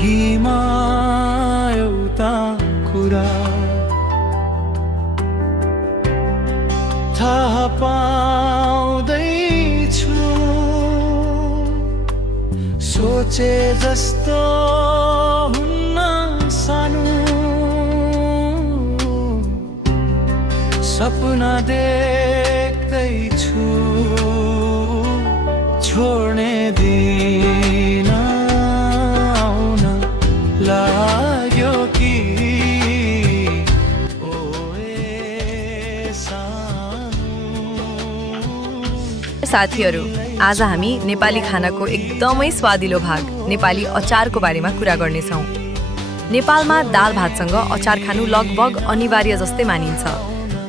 जिन्दगीमा एउटा कुरा थाहा पाउँदैछु सोचे जस्तो हुन्न सानो सपना देख्दैछु छोड्ने दिन आउन लाग्यो कि साथीहरू आज हामी नेपाली खानाको एकदमै स्वादिलो भाग नेपाली अचारको बारेमा कुरा गर्नेछौँ। नेपालमा दाल भातसँग अचार खानु लगभग अनिवार्य जस्तै मानिन्छ।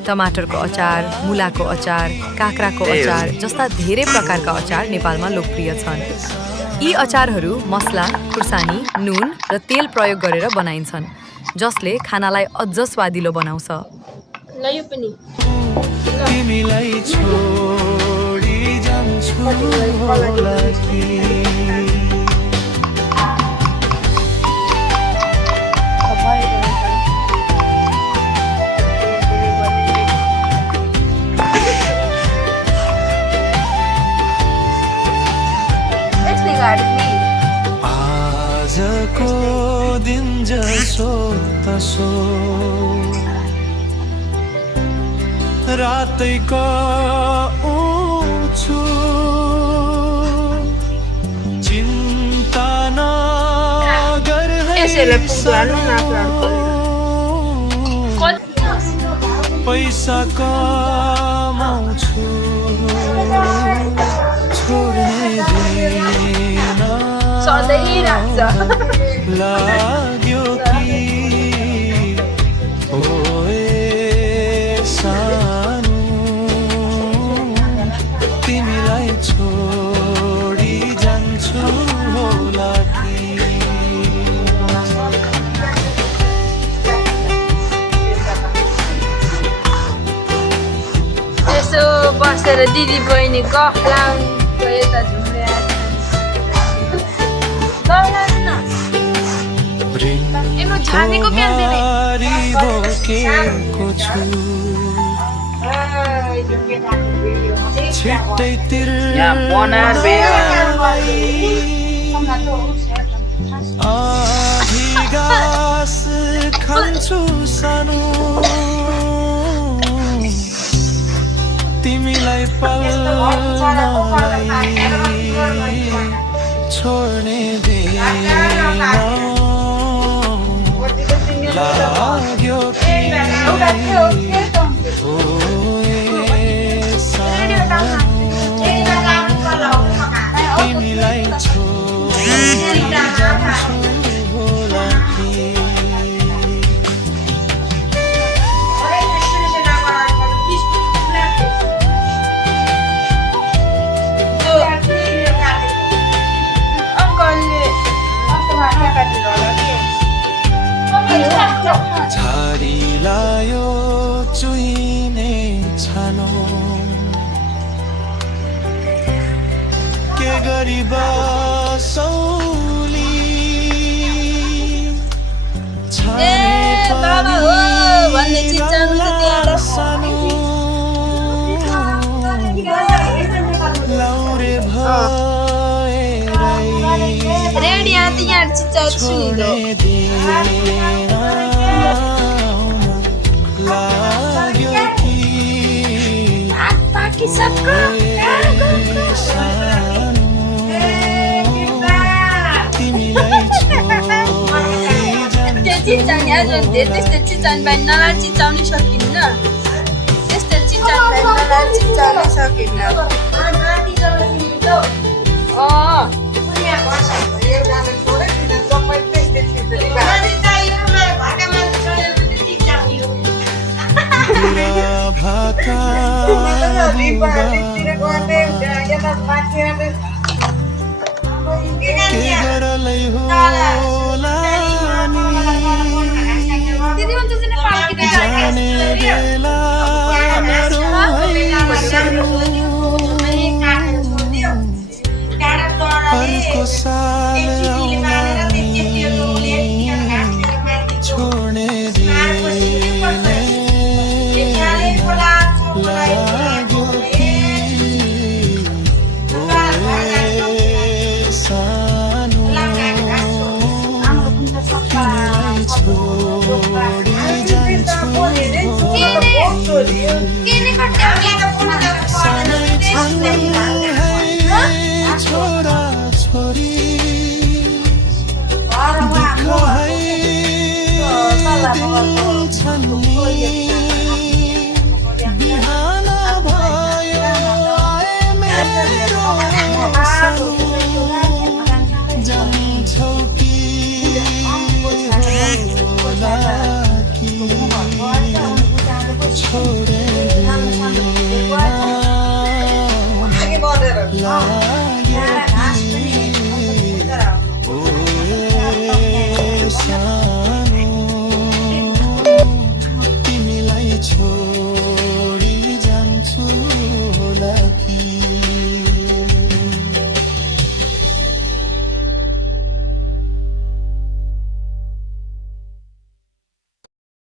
टमाटरको अचार, मुलाको अचार, काँक्राको अचार जस्ता धेरै प्रकारका अचार नेपालमा लोकप्रिय छन्। यी अचारहरू मसला, खुर्सानी, नुन र तेल प्रयोग गरेर बनाइन्छन् जसले खानालाई अझ स्वादिलो बनाउँछ। तिमीलाई छोडी जान्छु होला कि आजको दिन जसो तसो रातैको छु चिन्ता नगर पैसा कमाउँछु छोड्ने दिन लाग्यो कि ओए सानो तिमीलाई छोडी जान्छु होला कि यसो बसेर दिदी बहिनी गफ लाउनु यता बोकेको छु छिट्टैतिर आधी घाँस खान्छु सानो तिमीलाई पाल्नलाई छोड्ने दिन लाग्यो कि ओए सानो तिमीलाई छोडी जान्छु होला कि झाडी लायो चुइने छानो के गरी बसौली छाने पनि सानो लाउरे भएरै छोड्ने दिन लाग्यो कि सानो तिमीलाई छोडी त्यस्तो चिचान बाई नला चिचाउनै सकिन्न त्यस्तो चिचान बाई नला चिचाउनै सकिन्न भाका के गरलै होला जाने बेला अर्को साल आउला ला